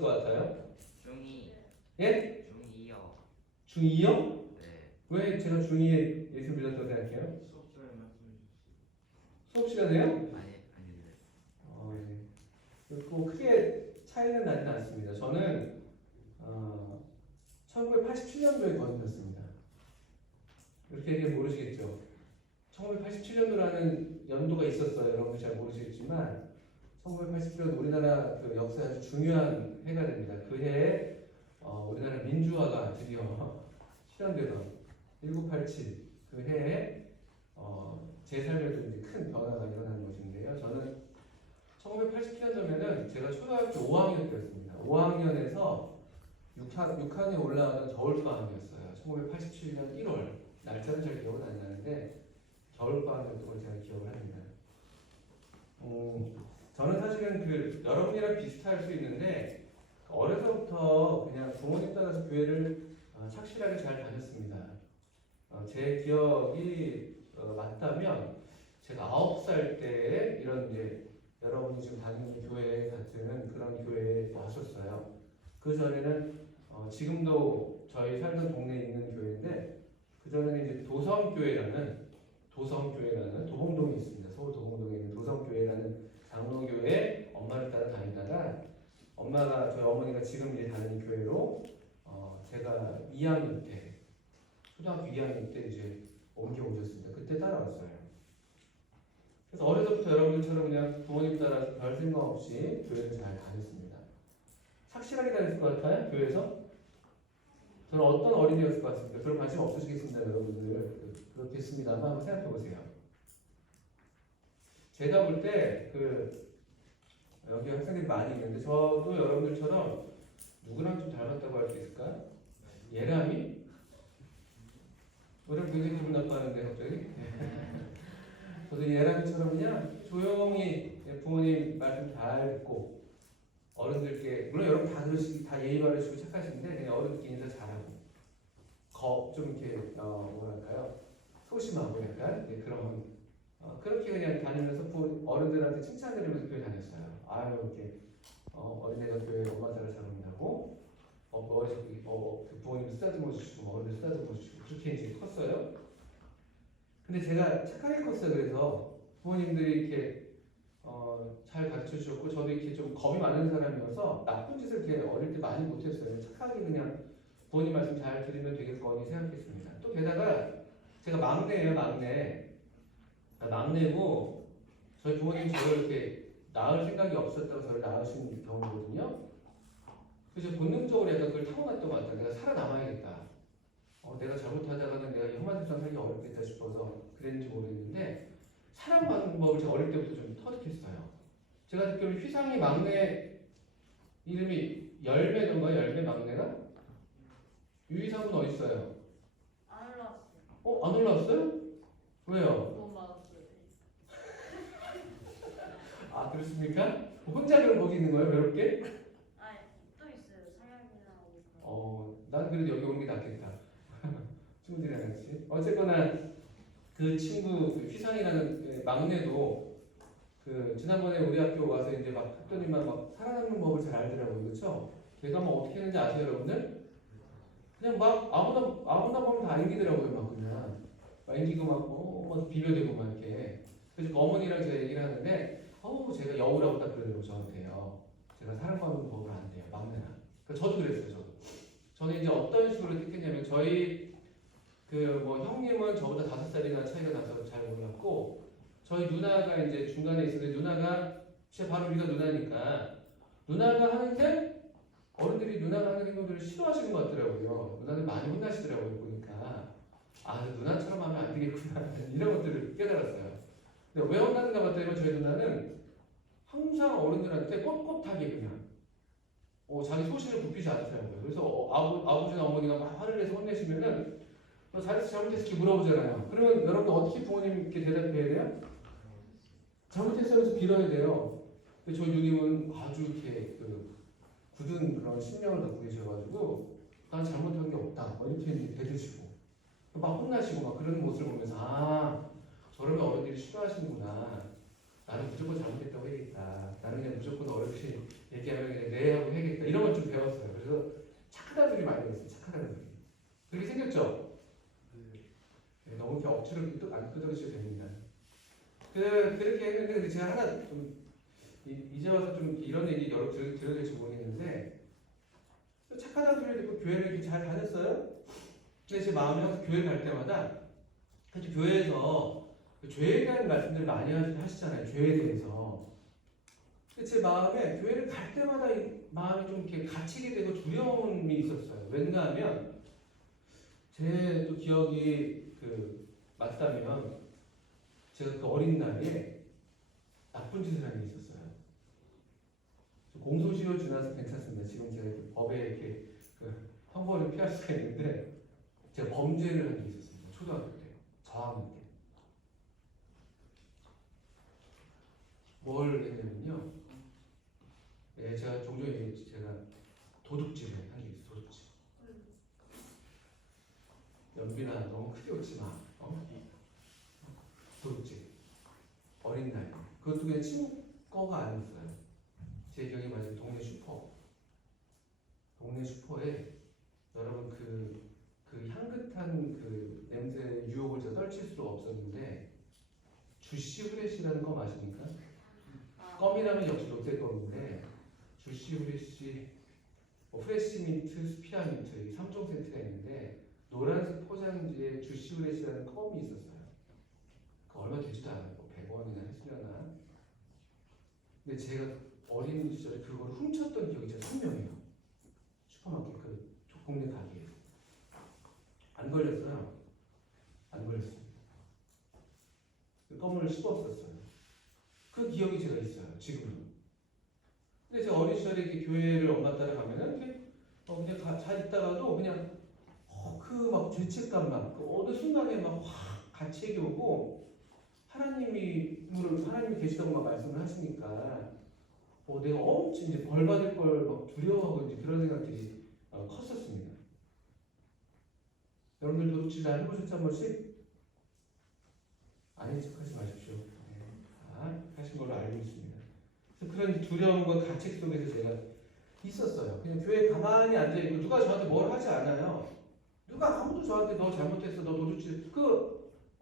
것 같아요? 중2. 예? 중2요. 중2요? 네. 왜 제가 중2에 예수 믿었다고 생각해요? 수업 전에 말씀해 주셨어요. 수업 시간에요? 아니. 네. 뭐 크게 차이는 나진 않습니다. 저는 1987년도에 거듭났습니다. 이렇게 얘기하면 모르시겠죠? 1987년도라는 연도가 있었어요. 여러분 잘 모르시겠지만 1987년 우리나라 그 역사에 아주 중요한 해가 됩니다. 그 해에 우리나라 민주화가 드디어 실현되던 1987 그 해에 제 삶에도 이제 큰 변화가 일어나는 것인데요. 저는 1987년도면은 제가 초등학교 5학년 때였습니다. 5학년에서 6학년에 올라가는 겨울방학이었어요. 1987년 1월. 날짜는 잘 기억은 안 나는데 겨울방학이었던 걸 제가 기억을 합니다. 저는 사실은 그 여러분이랑 비슷할 수 있는데 어려서부터 그냥 부모님 따라서 교회를 착실하게 잘 다녔습니다. 제 기억이 맞다면 제가 9살 때 이런 이제 여러분이 지금 다니는 교회 같은 그런 교회에 왔었어요. 그 전에는 지금도 저희 살던 동네에 있는 교회인데 그 전에는 이제 도성교회라는 도봉동에 있습니다. 서울 도봉동에 있는 도성교회라는 장로교회 엄마를 따라 다니다가 저희 어머니가 지금 이제 다니는 교회로 제가 2학년 때 초등학교 2학년 때 이제 옮겨 오셨습니다. 그때 따라왔어요. 그래서 어려서부터 여러분들처럼 그냥 부모님 따라서 별 생각 없이 교회를 잘 다녔습니다. 착실하게 다녔을 것 같아요? 교회에서? 저는 어떤 어린이였을 것 같습니다. 별 관심 없으시겠습니다, 여러분들. 그렇겠습니다만 한번 생각해 보세요. 제가 볼 때 여기 학생들이 많이 있는데 저도 여러분들처럼 누구랑 좀 닮았다고 할 수 있을까? 예람이? 우리랑 굉장히 기분 나빠하는데 갑자기? 저도 예람이처럼 그냥 조용히 부모님 말씀 잘 듣고 어른들께 물론 여러분 다 예의 바르시고 착하신데 그냥 어른들께 인사 잘하고 좀 이렇게 뭐랄까요 소심하고 약간 그런 그렇게 그냥 다니면서 어른들한테 칭찬 드리면서 교회 다녔어요. 아유 이렇게 어린애가 교회 엄마 따라 잘 온다고 부모님 쓰다듬어 주시고 어른들 쓰다듬어 주시고 그렇게 이제 컸어요. 근데 제가 착하게 컸어요. 그래서 부모님들이 이렇게 잘 가르쳐 주셨고 저도 이렇게 좀 겁이 많은 사람이어서 나쁜 짓을 이렇게 어릴 때 많이 못했어요. 착하게 그냥 부모님 말씀 잘 들으면 되겠거니 생각했습니다. 또 게다가 제가 막내예요. 막내고 저희 부모님이 저를 이렇게 낳을 생각이 없었다고 저를 낳으신 경우거든요. 그래서 본능적으로 약간 그걸 타고났던 것 같아요. 내가 살아남아야겠다. 내가 잘못하다가는 내가 혐한 세상 살기 어렵겠다 싶어서 그랬는지 모르겠는데 사랑받는 법을 제가 어릴 때부터 좀 터득했어요. 제가 듣기로는 휘상이 막내 이름이 열매던가요? 열매 막내가? 유희상은 어디 있어요? 안 올라왔어요. 안 올라왔어요? 왜요? 너무 많았어요. 아 그렇습니까? 혼자 그럼 거기 있는 거예요? 외롭게? 아니 또 있어요. 상현이랑 오니까. 난 그래도 여기 오는 게 낫겠다. 친구들이랑 같이. 어쨌거나 그 친구 휘상이라는 막내도 지난번에 우리 학교 와서 이제 막 했더니만 막 살아남는 법을 잘 알더라고요. 그렇죠? 걔가 막 어떻게 했는지 아세요, 여러분들? 그냥 막 아무나 보면 다 앵기더라고요. 막 그냥 막 앵기고 막 비벼대고 막 이렇게. 그래서 어머니랑 제가 얘기를 하는데 제가 여우라고 딱 그러더라고요. 저한테요. 제가 사랑받는 법을 안 돼요. 막내나. 그러니까 저도 그랬어요. 저는 이제 어떤 식으로 느꼈냐면 저희 형님은 저보다 5살이나 차이가 나서 잘 몰랐고 저희 누나가 이제 중간에 있었는데 누나가 진짜 바로 우리가 누나니까 누나가 하는데 어른들이 누나가 하는 행동들을 싫어하시는 것 같더라고요. 누나는 많이 혼나시더라고요. 보니까 누나처럼 하면 안 되겠구나 이런 것들을 깨달았어요. 근데 왜 혼나는가 봤더니 저희 누나는 항상 어른들한테 꼿꼿하게 그냥 자기 소신을 굽히지 않더라고요. 그래서 아버지나 어머니가 막 화를 내서 혼내시면은 너 잘했어 잘못했어 이렇게 물어보잖아요. 그러면 여러분 어떻게 부모님께 대답해야 돼요? 잘못했어 하면서 빌어야 돼요. 근데 저희 누님은 아주 이렇게 굳은 그런 신명을 갖고 계셔가지고 난 잘못한 게 없다 이렇게 대드시고 막 혼나시고 막 그런 모습을 보면서 저러면 어른들이 싫어하시는구나. 나는 무조건 잘못했다고 해야겠다. 나는 그냥 무조건 어렵게 얘기하면 그냥 네 하고 해야겠다 이런 걸 좀 배웠어요. 그래서 착하다들이 많이 됐어요. 착하다들이 그렇게 생겼죠. 네, 너무 이렇게 억지로 안 끄덕이셔도 됩니다. 그렇게 했는데 근데 제가 하나 좀 이제 와서 좀 이런 얘기 여러 들어야 될지 모르겠는데 착하다는 소리 듣고 교회를 이렇게 잘 다녔어요. 근데 제 마음이 항상 교회 갈 때마다 사실 교회에서 그 죄에 대한 말씀들 많이 하시잖아요. 죄에 대해서. 근데 제 마음에 교회를 갈 때마다 이 마음이 좀 이렇게 갇히게 되고 두려움이 있었어요. 왜냐하면 제 또 기억이 맞다면 제가 그 어린 나이에 나쁜 짓을 한 게 있었어요. 공소시효 지나서 괜찮습니다. 지금 제가 이렇게 법에 이렇게 형벌을 피할 수가 있는데 제가 범죄를 한 게 있었습니다. 초등학교 때, 저학년 때. 뭘 했냐면요. 네, 제가 종종 얘기했지. 제가 도둑질을 한 게 있어요. 도둑질. 연빈아 너무 크게 웃지 마. 도둑질. 어린 나이. 그것도 그냥 친구가 아니었어요. 제 기억에 맞으면 동네 슈퍼. 동네 슈퍼에 여러분 그 향긋한 그 냄새 유혹을 제가 떨칠 수가 없었는데 주시 후레쉬라는 거 아십니까? 껌이라면 역시 롯데 껌인데 주시 후레쉬, 프레시 민트, 스피아 민트 이 3종 세트가 있는데 노란색 포장지에 주시 후레쉬라는 껌이 있었어요. 그 얼마 되지도 않아요. 100원이나 했으려나. 근데 제가 어린 시절에 그걸 훔쳤던 기억이 제가 선명해요. 슈퍼마켓 그 동네 가게에서. 안 걸렸어요. 안 걸렸습니다. 그 껌을 씹었었어요. 그 기억이 제가 있어요. 지금은. 근데 제가 어린 시절에 이렇게 교회를 엄마 따라가면은 이렇게 그냥 잘 있다가도 그냥 그 막 죄책감만 그 어느 순간에 막 확 가치에게 오고 하나님이 계시다고 막 말씀을 하시니까 내가 엄청 이제 벌 받을 걸 막 두려워하고 이제 그런 생각들이 컸었습니다. 여러분들 도둑질 다 해보셨죠? 한 번씩? 아닌 척하지 마십시오. 하신 걸로 알고 있습니다. 그래서 그런 두려움과 가책 속에서 제가 있었어요. 그냥 교회에 가만히 앉아있고 누가 저한테 뭘 하지 않아요. 누가 아무도 저한테 너 잘못했어, 너 도둑질,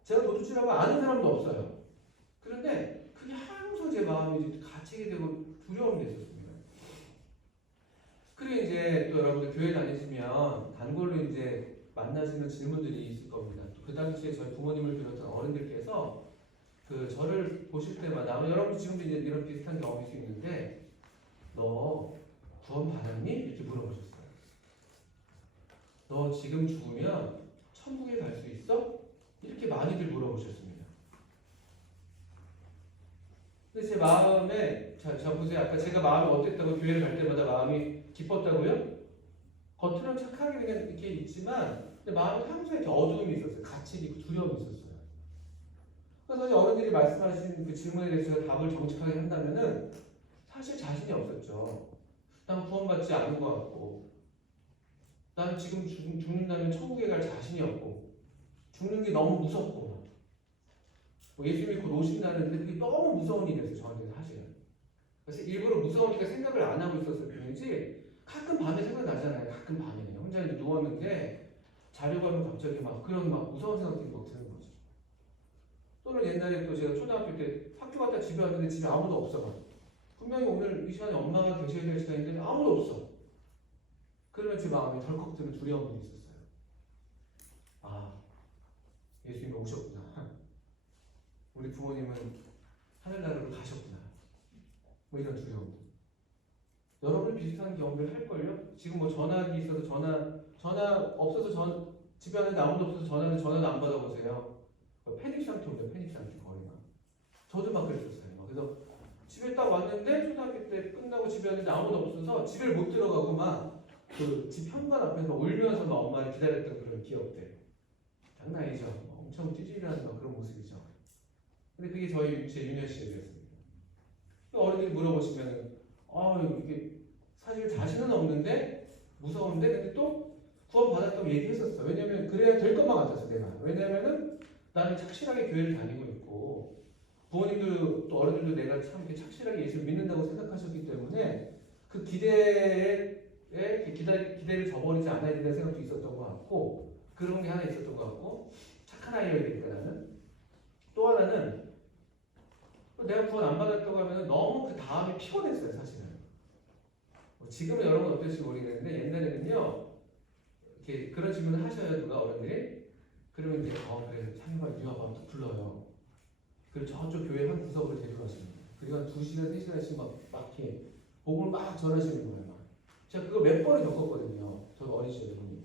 제가 도둑질하고 아는 사람도 없어요. 그런데 그게 항상 제 마음이 이제 갇히게 되고 두려움이 됐었습니다. 그리고 이제 또 여러분들 교회 다니시면 단골로 이제 만나시는 질문들이 있을 겁니다. 그 당시에 저희 부모님을 비롯한 어른들께서 저를 보실 때마다 아마 여러분 지금도 이제 이런 비슷한 경험일 수 있는데 너 구원 받았니? 이렇게 물어보셨어요. 너 지금 죽으면 천국에 갈 수 있어? 이렇게 많이들 물어보셨습니다. 근데 제 마음에 자 보세요. 아까 제가 마음이 어땠다고 교회를 갈 때마다 마음이 기뻤다고요? 겉으로는 착하게 그냥 이렇게 있지만 근데 마음에 항상 이렇게 어두움이 있었어요. 가책이 있고 두려움이 있었어요. 그래서 어른들이 말씀하신 그 질문에 대해서 제가 답을 정직하게 한다면은 사실 자신이 없었죠. 난 구원받지 않은 것 같고 난 지금 죽는다면 천국에 갈 자신이 없고 죽는 게 너무 무섭고 예수 믿고 노신다는데 그게 너무 무서운 일이었어요. 저한테는 사실은. 그래서 일부러 무서우니까 생각을 안 하고 있었을 뿐이지 가끔 밤에 생각나잖아요. 가끔 밤에 혼자 이제 누웠는데 자려고 하면 갑자기 막 그런 막 무서운 생각들이 막 드는 거죠. 또는 옛날에 또 제가 초등학교 때 학교 갔다 집에 왔는데 집에 아무도 없어. 분명히 오늘 이 시간에 엄마가 계셔야 될 시간인데 아무도 없어. 그러면 제 마음에 덜컥 드는 두려움이 있었어요. 예수님이 오셨구나. 우리 부모님은 하늘나라로 가셨구나. 뭐 이런 두려움. 여러분 비슷한 경험을 할걸요? 지금 뭐 전화기 있어서 전화 없어서 집에 왔는데 아무도 없어서 전화도 안 받아보세요. 패닉 상태 옵니다. 패닉 상태 거의 막. 저도 막 그랬었어요. 그래서 집에 딱 왔는데 초등학교 때 끝나고 집에 왔는데 아무도 없어서 집에 못 들어가고 막 그 집 현관 앞에서 막 울면서 막 엄마를 기다렸던 그런 기억들. 장난 아니죠. 엄청 찌질한 그런 모습이죠. 근데 그게 제 유년 시절이었습니다. 어른들이 물어보시면 이게 사실 자신은 없는데 무서운데 근데 또 구원 받았다고 얘기했었어. 왜냐면 그래야 될 것만 같았어 내가. 왜냐면은 나는 착실하게 교회를 다니고 있고 부모님들 또 어른들도 내가 참 착실하게 예수를 믿는다고 생각하셨기 때문에 그 기대를 저버리지 않아야 된다는 생각도 있었던 것 같고 그런 게 하나 있었던 것 같고 착한 아이여야 되니까 나는 또 하나는 내가 구원 안 받았다고 하면 너무 그 다음이 피곤했어요 사실은. 지금은 여러분 어떨지 모르겠는데 옛날에는요 이렇게 그런 질문을 하셔요 누가 어른들이 그러면 이제 그래 찬이가 유아가 또 불러요. 그리고 저쪽 교회 한 구석으로 데려가시는 거예요. 그리고 한 2시간 3시간씩 막 이렇게 복음을 막 전하시는 거예요. 막. 제가 그거 몇 번을 겪었거든요. 저 어린 시절에 보니.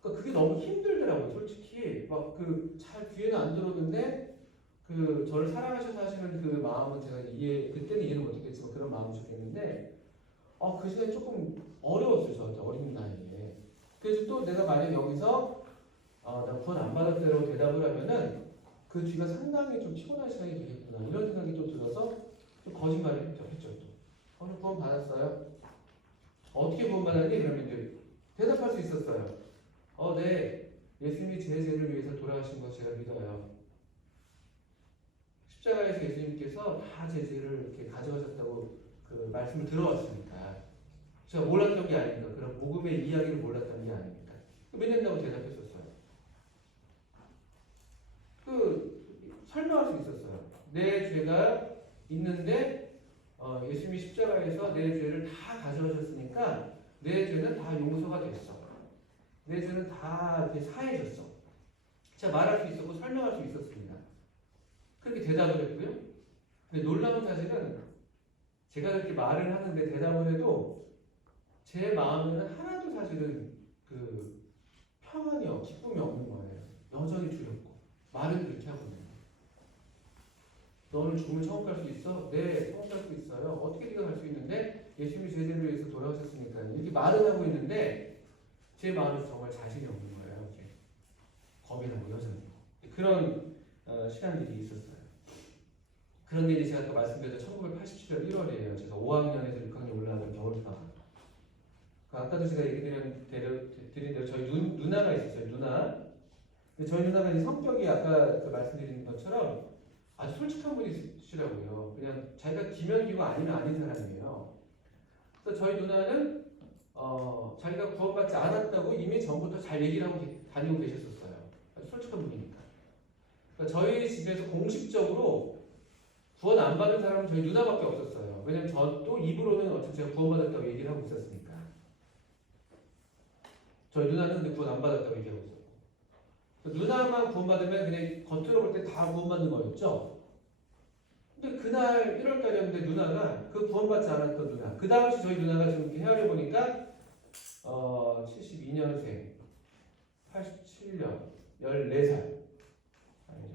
그러니까 그게 너무 힘들더라고요. 솔직히 막 그 잘 귀에는 안 들었는데 그 저를 사랑하셔서 하시는 그 마음은 제가 그때는 이해는 못했겠지만 그런 마음이 좋겠는데 그 시간이 조금 어려웠어요. 저한테 어린 나이에. 그래서 또 내가 만약 여기서 나 구원 안 받았다고 대답을 하면은 그 뒤가 상당히 좀 피곤한 시간이 되겠구나 이런 생각이 또 들어서 좀 거짓말을 했죠. 또 오늘 구원 받았어요? 어떻게 구원 받았니? 그러면 이제 대답할 수 있었어요. 네, 예수님이 제 죄를 위해서 돌아가신 거 제가 믿어요. 십자가에서 예수님께서 다 제 죄를 이렇게 가져가셨다고 그 말씀을 들어왔으니까 제가 몰랐던 게 아닙니까? 그런 복음의 이야기를 몰랐던 게 아닙니까? 믿는다고 대답했었어요. 설명할 수 있었어요. 내 죄가 있는데 예수님이 십자가에서 내 죄를 다 가져오셨으니까 내 죄는 다 용서가 됐어. 내 죄는 다 이렇게 사해졌어. 제가 말할 수 있었고 설명할 수 있었습니다. 그렇게 대답을 했고요. 근데 놀라운 사실은 제가 그렇게 말을 하는데 대답을 해도 제 마음에는 하나도 사실은 그 평안이요, 기쁨이 없는 거예요. 여전히 두렵고 말은 그렇게 하거든요. 너는 죽으면 천국 갈 수 있어? 네, 천국 갈 수 있어요. 어떻게 네가 갈 수 있는데? 예수님이 제 죄를 위해서 돌아오셨으니까 이렇게 말은 하고 있는데 제 마음에서 정말 자신이 없는 거예요. 이렇게 겁이 나고 여전히 그런 시간들이 있었어요. 그런데 이제 제가 아까 말씀드렸던 1987년 1월이에요. 제가 5학년에서 6학년 올라가는 겨울방학. 아까도 제가 얘기 드린 대로 저희 누나가 있었어요. 누나. 근데 저희 누나가 이제 성격이 아까 그 말씀드린 것처럼 아주 솔직한 분이시라고요. 그냥 자기가 기면 기고 아니면 아닌 사람이에요. 그래서 저희 누나는 자기가 구원받지 않았다고 이미 전부터 잘 얘기를 하고 다니고 계셨었어요. 아주 솔직한 분이니까. 그러니까 저희 집에서 공식적으로 구원 안 받은 사람은 저희 누나밖에 없었어요. 왜냐면 저도 입으로는 어차피 제가 구원받았다고 얘기를 하고 있었으니까. 저희 누나는 근데 구원 안 받았다고 얘기하고 있었고. 누나만 구원받으면 그냥 겉으로 볼 때 다 구원받는 거였죠. 근데 그날 1월달이었는데 누나가 그 구원받지 않았던 누나, 그 당시 저희 누나가 지금 이렇게 헤아려 보니까 72년생, 87년, 14살, 아니죠,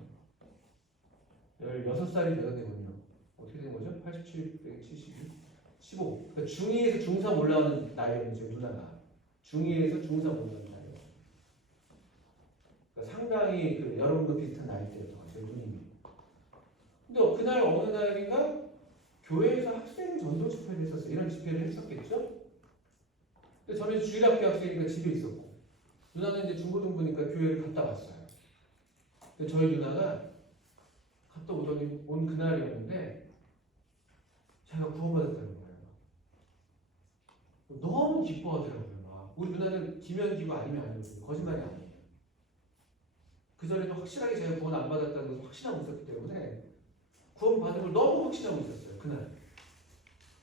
16살이 되가 되군요. 어떻게 된 거죠? 87, 172, 15. 그러니까 중2에서 중3 올라오는 나이였는데 지금 누나가 중2에서 중3 올라오는 나이예요. 그러니까 상당히 그 여러분도 비슷한 나이대였던 것 같아요, 누님이. 근데 그날 어느 날인가 교회에서 학생 전도 집회를 했었어요. 이런 집회를 했었겠죠? 근데 저는 주일학교 학생이니까 집에 있었고 누나는 이제 중고등부니까 교회를 갔다 왔어요. 근데 저희 누나가 갔다 오더니 온 그날이었는데 제가 구원받았다는 거예요. 너무 기뻐하더라고요. 막. 우리 누나는 기면 기고 아니면 아니거든요. 거짓말이 아니에요. 그 전에도 확실하게 제가 구원 안 받았다는 것을 확신하고 있었기 때문에 구원 받은 걸 너무 확신하고 있었어요. 그날.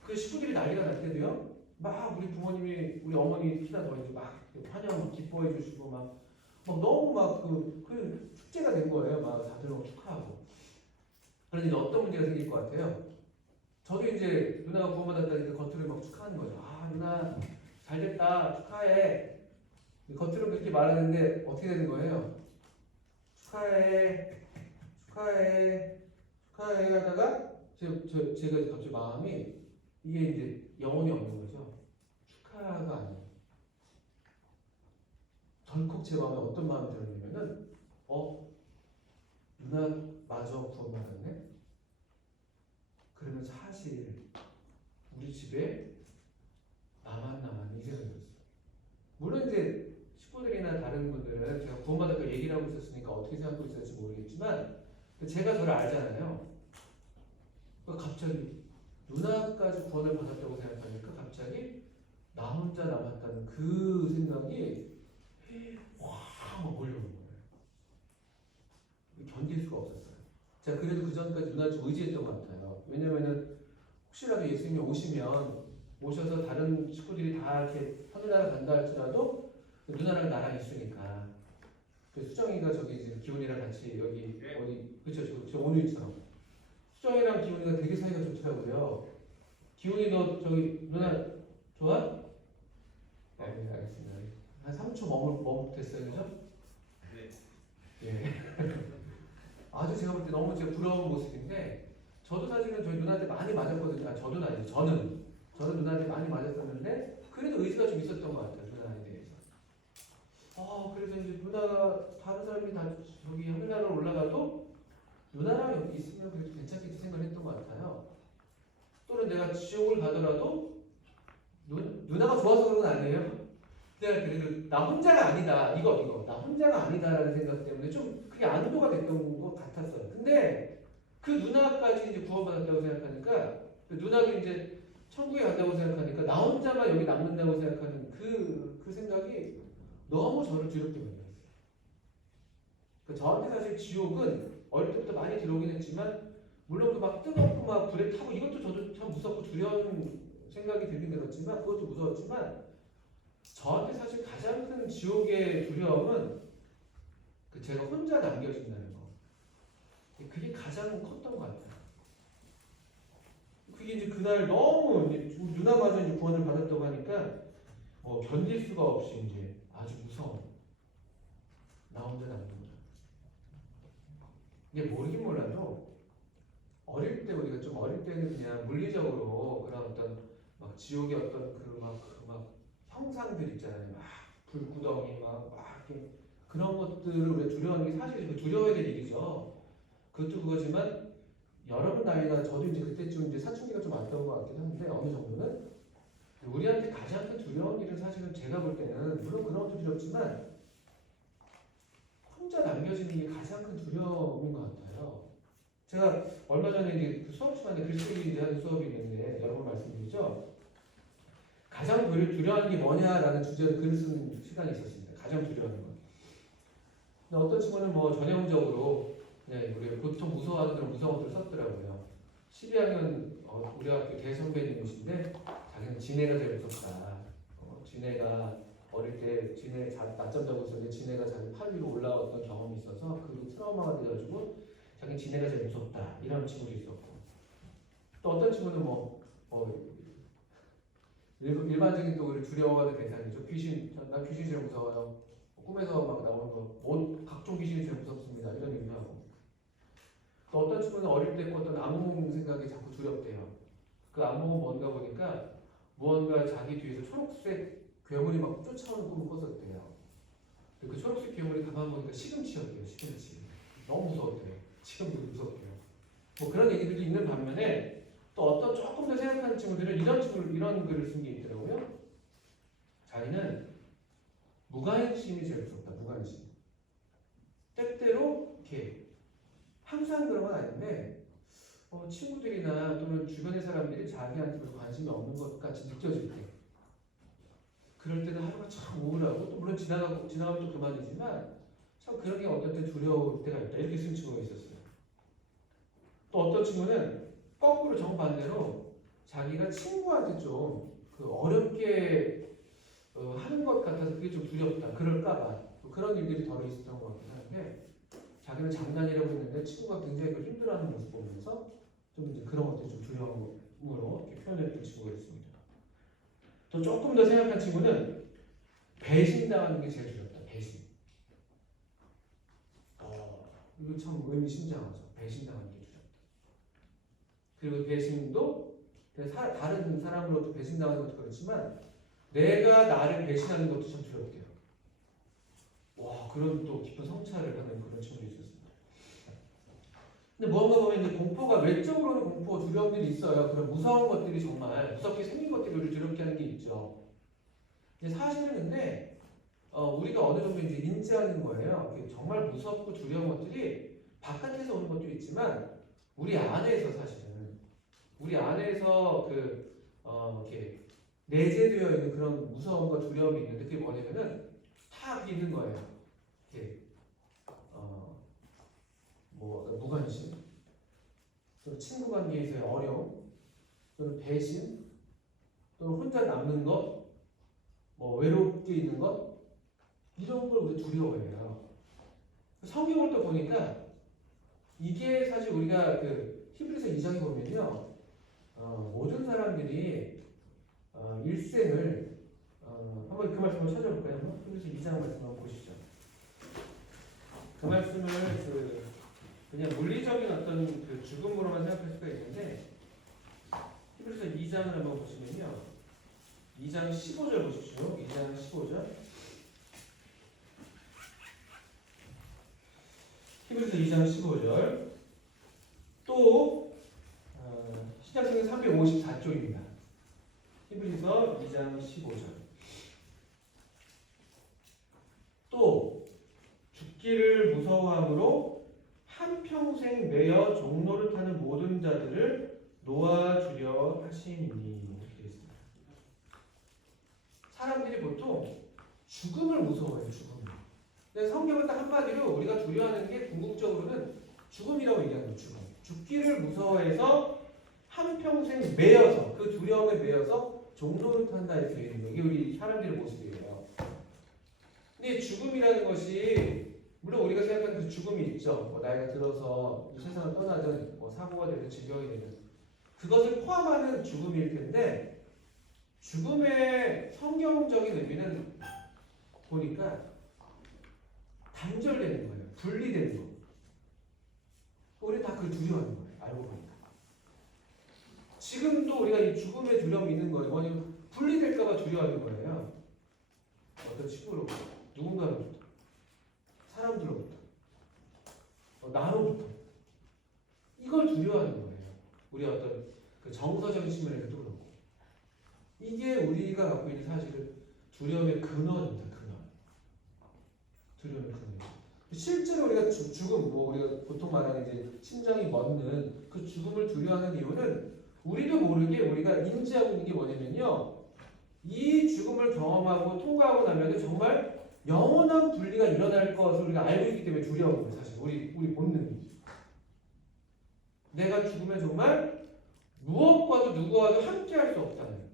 그 식구들이 난리가 날 때도요. 막 우리 부모님이 우리 어머니 피나 더해서 막 환영 기뻐해 주시고 막 너무 막 그 축제가 된 거예요. 막 다들 막 축하하고. 그런데 이제 어떤 문제가 생길 것 같아요. 저도 이제 누나가 구원받았다니까 겉으로 막 축하하는 거죠. 아 누나 잘 됐다 축하해. 겉으로 그렇게 말하는데 어떻게 되는 거예요? 축하해 하다가 제가 갑자기 마음이 이게 이제 영혼이 없는 거죠. 축하가 아니에요. 덜컥 제 마음에 어떤 마음이 들었냐면은 누나 마저 구원받았네? 그러면 사실 우리 집에 나만 이 생각이 들었어요. 물론 이제 식구들이나 다른 분들은 제가 구원받았다고 얘기를 하고 있었으니까 어떻게 생각하고 있었을지 모르겠지만 제가 저를 알잖아요. 갑자기 누나까지 구원을 받았다고 생각하니까 갑자기 나 혼자 남았다는 그 생각이 확 몰려오는 거예요. 견딜 수가 없었어요. 제가 그래도 그 전까지 누나를 좀 의지했던 것 같아요. 왜냐면은 혹시라도 예수님이 오셔서 다른 식구들이 다 이렇게 하늘나라 간다 할지라도 누나랑 나랑 있으니까. 그 수정이가 저기 이제 기훈이랑 같이 여기 어디 그쵸 저 오늘처럼 수정이랑 기훈이가 되게 사이가 좋더라고요. 기훈이 너 저기 누나 좋아? 네, 알겠습니다. 한 3초 머뭇했어요, 그죠? 네. 예. 아주 제가 볼 때 너무 제가 부러운 모습인데 저도 사실은 저희 누나한테 많이 맞았거든요. 아, 저도 아니죠. 저는 누나한테 많이 맞았었는데 그래도 의지가 좀 있었던 것 같아요. 누나에 대해서. 그래서 이제 누나가 다른 사람이 다 저기 하늘나라로 올라가도 누나랑 여기 있으면 그래도 괜찮겠지 생각했던 것 같아요. 또는 내가 지옥을 가더라도 누나가 좋아서 그런 건 아니에요. 내가 그래도 나 혼자가 아니다. 이거 나 혼자가 아니다라는 생각 때문에 좀 그게 안도가 됐던 것 같았어요. 근데 그 누나까지 이제 구원받았다고 생각하니까 그 누나도 이제 천국에 간다고 생각하니까 나 혼자만 여기 남는다고 생각하는 그 생각이 너무 저를 두렵게 만들었어요. 저한테 사실 지옥은 어릴 때부터 많이 들어오긴 했지만 물론 그 막 뜨겁고 막 불에 타고 이것도 저도 참 무섭고 두려운 생각이 들긴 들었지만 그것도 무서웠지만 저한테 사실 가장 큰 지옥의 두려움은 그 제가 혼자 남겨진다는 거. 그게 가장 컸던 것 같아요. 그게 이제 그날 너무 이제 누나마저 이제 구원을 받았다고 하니까 견딜 수가 없이 이제 아주 무서워. 나 혼자 남는구나. 이게 모르긴 몰라도 어릴 때 우리가 좀 어릴 때는 그냥 물리적으로 그런 어떤 막 지옥의 어떤 그 막 형상들 있잖아요. 막 불구덩이 막 이렇게 그런 것들을 우리가 두려워하는 게 사실 두려워야 될 일이죠. 그것도 그거지만 여러분 나이나 저도 이제 그때쯤 이제 사춘기가 좀 왔던 것 같긴 한데 어느 정도는 우리한테 가장 큰 두려운 일은 사실은 제가 볼 때는 물론 그런 것도 두렵지만 혼자 남겨지는 게 가장 큰 두려움인 것 같아요. 제가 얼마 전에 이제 그 수업 시간에 글쓰기 하는 수업이 있는데 여러 번 말씀드리죠. 가장 두려워하는 게 뭐냐라는 주제로 글을 쓰는 시간이 있었습니다. 가장 두려워하는 것. 근데 어떤 친구는 전형적으로 그냥 우리 보통 무서워하는 그런 무서운 것들을 썼더라고요. 12학년 우리 학교 대선배님이신데 자기는 진해가 제일 무섭다. 진해가 어릴 때 진해 낮잠 자고 있었는데 진해가 자기 팔 위로 올라왔던 경험이 있어서 그게 트라우마가 돼가지고 자기 진해가 제일 무섭다 이런 친구도 있었고 또 어떤 친구는 일반적인 또 우리 두려워하는 대상이죠. 난 귀신 제일 무서워요. 꿈에서 막 나오는 각종 귀신이 제일 무섭습니다. 이런 얘기도 하고 또 어떤 친구는 어릴 때 꿨던 악몽 생각이 자꾸 두렵대요. 그 악몽은 뭔가 보니까 무언가 자기 뒤에서 초록색 괴물이 막 쫓아오는 꿈을 꿨었대요. 그 초록색 괴물이 가만 보니까 시금치였대요. 시금치. 너무 무서웠대요. 지금도 무섭대요. 그런 얘기들이 있는 반면에 또 어떤 조금 더 생각하는 친구들은 이런 글을 쓴 게 있더라고요. 자기는 무관심이 제일 무섭다. 무관심. 때때로 이렇게 항상 그런 건 아닌데 친구들이나 또는 주변의 사람들이 자기한테 별로 관심이 없는 것 같이 느껴질 때 그럴 때는 하루가 참 우울하고 또 물론 지나가면 또 그만이지만 참 그런 게 어떨 때 두려울 때가 있다. 이렇게 쓴 친구가 있었어요. 또 어떤 친구는 거꾸로 정반대로 자기가 친구한테 좀 어렵게 하는 것 같아서 그게 좀 두렵다. 그럴까봐 그런 일들이 더 있었던 것 같긴 한데 자기는 장난이라고 했는데 친구가 굉장히 힘들어하는 모습 보면서 좀 이제 그런 것들이 좀 두려움으로 이렇게 표현했던 친구가 있습니다. 또 조금 더 생각한 친구는 배신당하는 게 제일 두렵다. 배신. 이거 참 의미심장하죠. 배신당하는 게 두렵다. 그리고 배신도 다른 사람으로부터 배신당하는 것도 그렇지만 내가 나를 배신하는 것도 참 두렵대요. 그런 또 깊은 성찰을 하는 그런 친구도 있었습니다. 근데 무언가 보면 이제 공포가 외적으로는 공포, 두려움들이 있어요. 그런 무서운 것들이 정말 무섭게 생긴 것들이 우리를 두렵게 하는 게 있죠. 근데 사실은 근데 우리가 어느 정도 이제 인지하는 거예요. 정말 무섭고 두려운 것들이 바깥에서 오는 것도 있지만 우리 안에서 사실은 우리 안에서 이렇게 내재되어 있는 그런 무서움과 두려움이 있는데 그게 뭐냐면은 다 있는 거예요. 이렇게 무관심, 또는 친구 관계에서의 어려움, 또는 배신, 또는 혼자 남는 것, 외롭게 있는 것 이런 걸 우리 두려워해요. 성경을 또 보니까 이게 사실 우리가 히브리서 2장에 보면요, 모든 사람들이 일생을 한번 그 말씀을 찾아볼까요? 한번 히브리서 2장 말씀 한번 보시죠. 그 말씀을 그냥 물리적인 어떤 죽음으로만 생각할 수가 있는데 히브리서 2장을 한번 보시면요, 2장 15절 보십시오. 2장 15절. 히브리서 2장 15절. 또 신약성경 354쪽입니다. 히브리서 2장 15절. 또 죽기를 무서워함으로 한평생 매여 종로를 타는 모든 자들을 놓아주려 하시니. 이렇게 되어 있습니다. 사람들이 보통 죽음을 무서워해요. 죽음을. 근데 성경은 딱 한마디로 우리가 두려워하는 게 궁극적으로는 죽음이라고 얘기하는 거예요. 죽기를 무서워해서 한평생 매여서 그 두려움에 매여서 종로를 탄다 이렇게 되어 있는 거예요. 이게 우리 사람들의 모습이에요. 근데 죽음이라는 것이 물론 우리가 생각하는 그 죽음이 있죠. 나이가 들어서 세상을 떠나든 사고가 되든 질병이 되든 그것을 포함하는 죽음일 텐데 죽음의 성경적인 의미는 보니까 단절되는 거예요. 분리되는 거. 우리 다 그걸 두려워하는 거예요. 알고 보니까. 지금도 우리가 이 죽음의 두려움이 있는 거예요. 뭐냐면 분리될까봐 두려워하는 거예요. 어떤 친구로부터, 누군가로부터, 사람들로부터, 나로부터. 이걸 두려워하는 거예요. 우리 어떤 정서적인 측면에서도 그렇고. 이게 우리가 갖고 있는 사실은 두려움의 근원입니다. 두려움의 근원. 실제로 우리가 죽음, 우리가 보통 말하는 이제 심장이 멎는 그 죽음을 두려워하는 이유는 우리도 모르게 우리가 인지하고 있는 게 뭐냐면요, 이 죽음을 경험하고 통과하고 나면 정말 영원한 분리가 일어날 것을 우리가 알고 있기 때문에 두려운 거예요. 사실 우리 본능이. 내가 죽으면 정말 무엇과도 누구와도 함께할 수 없다는,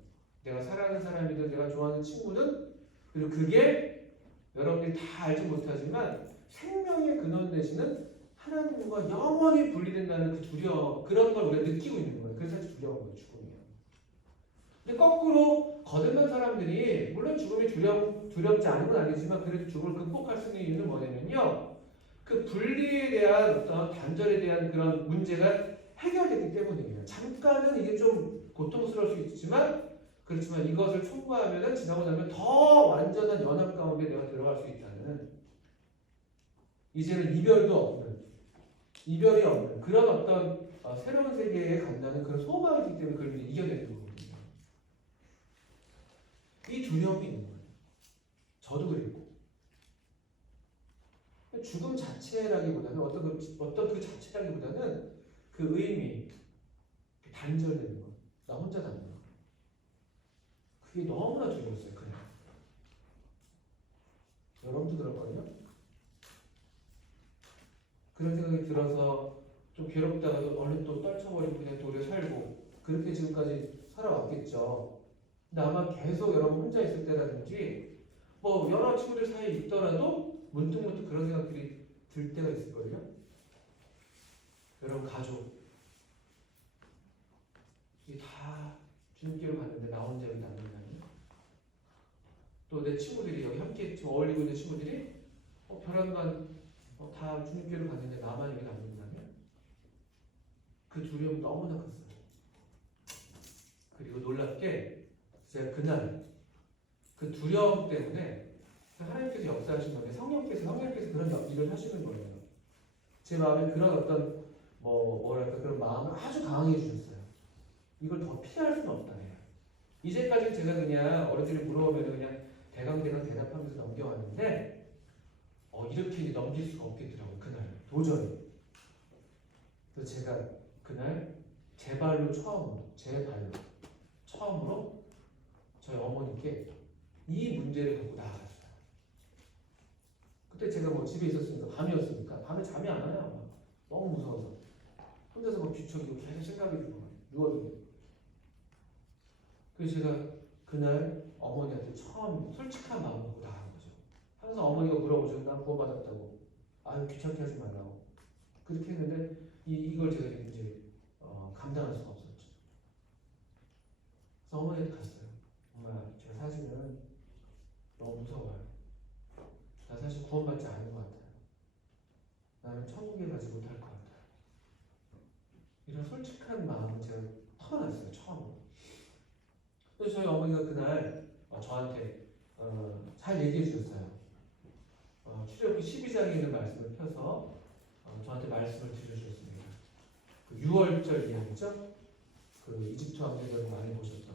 내가 사랑하는 사람이든 내가 좋아하는 친구든, 그리고 그게 여러분들이 다 알지 못하지만 생명의 근원 되시는 하나님과 영원히 분리된다는 그 두려움, 그런 걸 우리가 느끼고 있는 거예요. 그래서 사실 두려운 거예요, 죽음이요. 근데 거꾸로 거듭난 사람들이 물론 죽음이 두렵지 않은 건 아니지만 그래도 죽음을 극복할 수 있는 이유는 뭐냐면요, 그 분리에 대한 어떤 단절에 대한 그런 문제가 해결됐기 때문이에요. 잠깐은 이게 좀 고통스러울 수 있지만, 그렇지만 이것을 통과하면 지나고 나면 더 완전한 연합 가운데 내가 들어갈 수 있다는, 이제는 이별이 없는 그런 어떤 새로운 세계에 간다는 그런 소망이 있기 때문에 그걸 이겨내는 거거든요. 이 두려움이 있는 거예요. 저도 그랬고. 죽음 자체라기보다는 어떤 그 자체라기보다는 그 의미, 단절되는 것, 나 혼자 남는 것. 그게 너무나 두려웠어요. 그냥. 여러분도 그럴걸요? 그런 생각이 들어서 좀 괴롭다가도 얼른 또 떨쳐버리고 그냥 또 오래 살고 그렇게 지금까지 살아왔겠죠. 근데 아마 계속 여러분 혼자 있을 때라든지 여러 친구들 사이에 있더라도 문득문득 그런 생각들이 들 때가 있을걸요. 여러분 가족 이게 다 주님께로 갔는데 나 혼자 여기 남는다면, 또 내 친구들이 여기 함께 지금 어울리고 있는 친구들이 벼랑간 다 주님께로 갔는데 나만 여기 남는다면, 그 두려움 너무나 컸어요. 그리고 놀랍게 제가 그날 그 두려움 때문에 하나님께서 역사하신 건데 성령께서 그런 일을 하시는 거예요. 제 마음에 그런 어떤 그런 마음을 아주 강하게 해주셨어요. 이걸 더 피할 수는 없다. 이제까지는 제가 그냥 어른들이 물어보면 그냥 대강대강 대답하면서 넘겨왔는데 이렇게 넘길 수가 없겠더라고요. 그날 도저히. 그래서 제가 그날 제 발로 처음으로 저희 어머니께 이 문제를 갖고 나아갔어요. 그때 제가 뭐 집에 있었으니까 밤이었으니까 밤에 잠이 안 와요. 막 너무 무서워서 혼자서 막 뒤척이고 계속 생각이 들고 누워도. 그래서 제가 그날 어머니한테 처음 솔직한 마음을 갖고 나간 거죠. 항상 어머니가 물어보셔서 난 구원받았다고. 아유 귀찮게 하지 말라고. 그렇게 했는데 이걸 제가 이제 감당할 수가 없었죠. 그래서 어머니한테 갔어요. 엄마, 제가 사실은 너무 무서워요. 나 사실 구원받지 않은 것 같아요. 나는 천국에 가지 못할 것 같아요. 이런 솔직한 마음을 제가 털어놨어요. 처음으로. 그래서 저희 어머니가 그날 저한테 잘 얘기해 주셨어요. 출애굽기 12장에 있는 말씀을 펴서 저한테 말씀을 드려주셨습니다. 그 6월절 이야기죠. 그 이집트 왕들을 많이 보셨던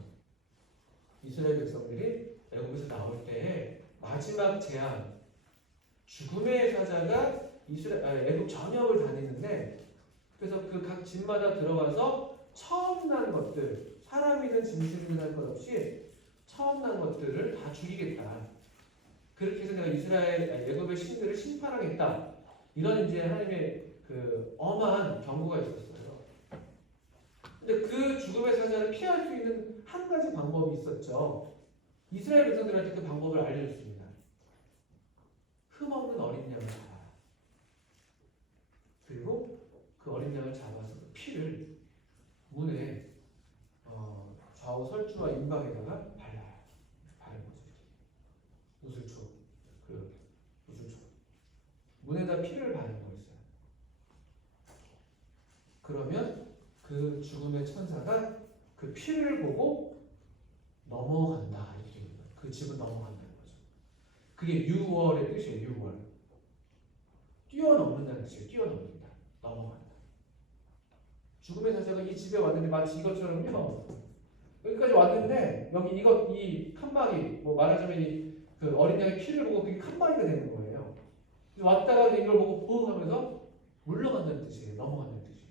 이스라엘 백성들이 애굽에서 나올 때 마지막 재앙, 죽음의 사자가 애굽 전역을 다니는데, 그래서 그 각 집마다 들어가서 처음 난 것들, 사람이든 짐승이든 할 것 없이 처음 난 것들을 다 죽이겠다. 그렇게 해서 내가 애굽의 신들을 심판하겠다. 이런 이제 하나님의 그 엄한 경고가 있었어요. 근데 그 죽음의 사자를 피할 수 있는 한 가지 방법이 있었죠. 이스라엘 백성들한테 그 방법을 알려줬습니다. 흠없는 어린 양을 잡아라. 그리고 그 어린 양을 잡아서 그 피를 문에 좌우 설주와 임방에다가 발라요. 바른 거죠. 우슬초, 우슬초. 문에다 피를 바르는 거였어요. 그러면 그 죽음의 천사가 그 피를 보고 넘어간다. 이렇게 됩니다. 그 집은 넘어간다는 거죠. 그게 6월의 뜻이에요. 6월. 뛰어넘는다는 뜻이에요. 뛰어넘는다. 넘어간다. 죽음의 사자가 이 집에 왔는데 마치 이것처럼요. 여기까지 왔는데 여기 이 칸막이, 뭐 말하자면 그 어린 양의 피를 보고 그게 칸막이가 되는 거예요. 왔다가 이걸 보고 붕 하면서 물러간다는 뜻이에요. 넘어간다는 뜻이에요.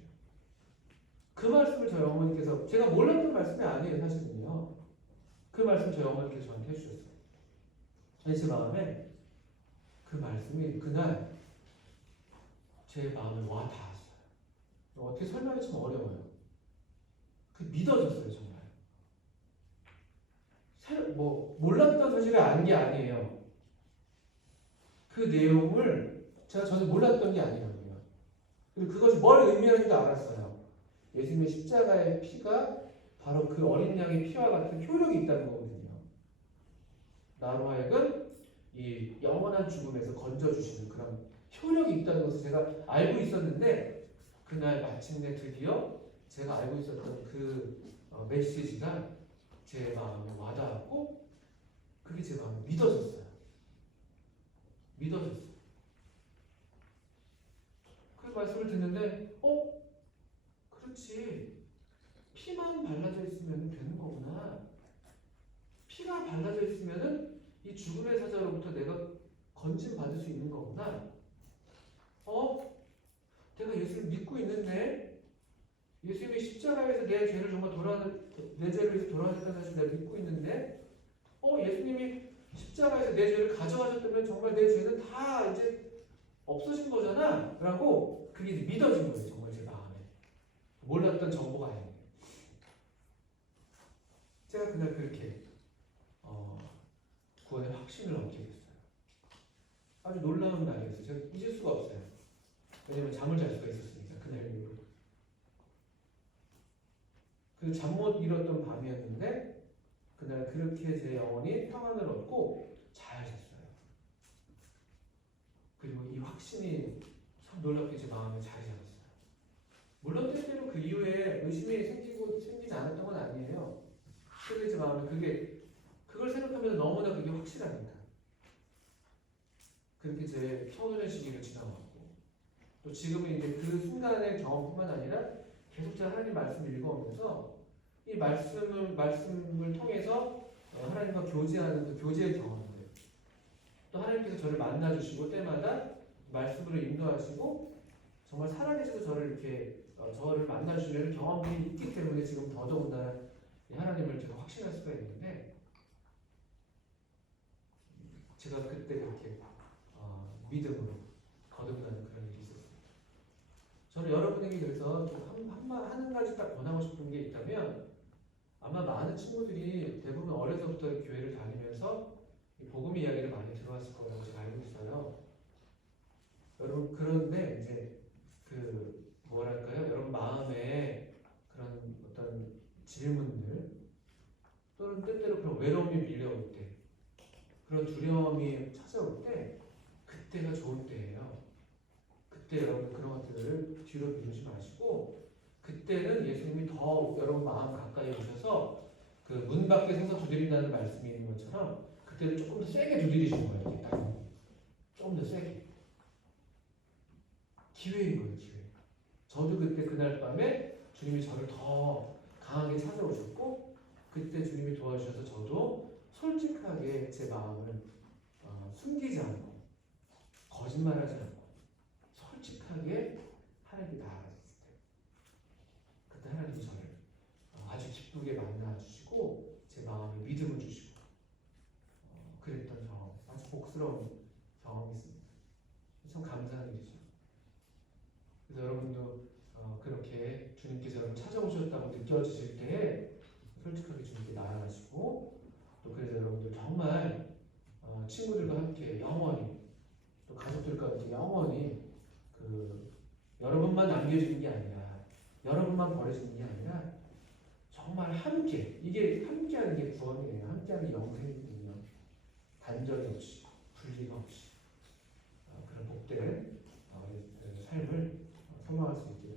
그 말씀을 저희 어머니께서, 제가 몰랐던 말씀이 아니에요. 사실은요. 그 말씀 저희 어머니께서 저한테 해주셨어요. 제 마음에 그 말씀이 그날 제 마음에 와 닿았어요. 어떻게 설명이 좀 어려워요. 그 믿어졌어요. 정말. 뭐 몰랐던 사실을 안 게 아니에요. 그 내용을 제가 전혀 몰랐던 게 아니거든요. 그리고 그것이 뭘 의미하는지도 알았어요. 예수님의 십자가의 피가 바로 그 어린 양의 피와 같은 효력이 있다는 거거든요. 나로 하여금 이 영원한 죽음에서 건져주시는 그런 효력이 있다는 것을 제가 알고 있었는데, 그날 마침내 드디어 제가 알고 있었던 그 메시지가 제 마음에 와닿았고, 그게 제 마음에 믿어졌어요. 믿어졌어요. 그 말씀을 듣는데, 그렇지. 피만 발라져 있으면 되는 거구나. 피가 발라져 있으면은 이 죽음의 사자로부터 내가 건진 받을 수 있는 거구나. 내가 예수를 믿고 있는데, 예수님이 십자가에서 내 죄를 정말 내 죄를 위해서 돌아가셨다는 사실을 내가 믿고 있는데, 예수님이 십자가에서 내 죄를 가져가셨다면 정말 내 죄는 다 이제 없어진 거잖아. 라고 그게 이제 믿어진 거예요. 정말 제 마음에. 몰랐던 정보가 아니에요. 제가 그날 그렇게 구원의 확신을 얻게 됐어요. 아주 놀라운 날이었어요. 제가 잊을 수가 없어요. 왜냐면 잠을 잘 수가 있었으니까, 그날 이후로. 그 잠 못 잃었던 밤이었는데 그날 그렇게 제 영혼이 평안을 얻고 잘 잤어요. 그리고 이 확신이 참 놀랍게 제 마음에 자리 잡았어요. 물론 때때로 그 이후에 의심이 생기지 않았던 건 아니에요. 그런데 제 마음에 그걸 생각하면 너무나 그게 확실합니다. 그렇게 제 청소년 시기를 지나왔고, 또 지금은 이제 그 순간의 경험뿐만 아니라 계속 제가 하나님 말씀을 읽어오면서 이 말씀을 통해서 하나님과 교제하는 그 교제의 경험들, 또 하나님께서 저를 만나주시고 때마다 말씀으로 인도하시고 정말 살아계셔서 저를 이렇게 저를 만나주려는 경험이 있기 때문에 지금 더더군다나 이 하나님을 제가 확신할 수가 있는데 제가 그때 그렇게 믿음으로 거듭나는 그런 일이 있었습니다. 저는 여러분에게 그래서 한 가지 딱 권하고 싶은 게 있다면 아마 많은 친구들이 대부분 어려서부터 교회를 다니면서 이 복음 이야기를 많이 들어왔을 거라고 제가 알고 있어요. 여러분 그런데 이제 그 뭐랄까요? 여러분 마음에 그런 어떤 질문들 또는 때때로 그런 외로움이 밀려올 때 그런 두려움이 찾아올 때 그때가 좋은 때예요. 그때 여러분 그런 것들을 뒤로 미루지 마시고 그때는 예수님이 더 여러분 마음 가까이 오셔서 그 문 밖에 서서 두드린다는 말씀이 있는 것처럼 그때는 조금 더 세게 두드리시는 거예요. 이렇게 딱. 조금 더 세게. 기회인 거예요. 기회. 저도 그때 그날 밤에 주님이 저를 더 강하게 찾아오셨고 그때 주님이 도와주셔서 저도 솔직하게 제 마음을 숨기지 않고 거짓말하지 않고 솔직하게 하나님께 나아갔을 때 그때 하나님이 저를 아주 기쁘게 만나주시고 제 마음에 믿음을 주시고 그랬던 경험 아주 복스러운 경험이 있습니다. 참 감사한 일이죠. 그래서 여러분도 그렇게 주님께서 여러분 찾아오셨다고 느껴지실 때 솔직하게 주님께 나아가시고 또 그래서 여러분들 정말 친구들과 함께 영원히 또 가족들과 함께 영원히 그 여러분만 남겨지는 게 아니라 여러분만 버려지는 게 아니라 정말 함께 이게 함께하는 게 구원이에요. 함께하는 게 영생이거든요. 단절이 없이 분리가 없이 그런 복된 삶을 소망할 수 있게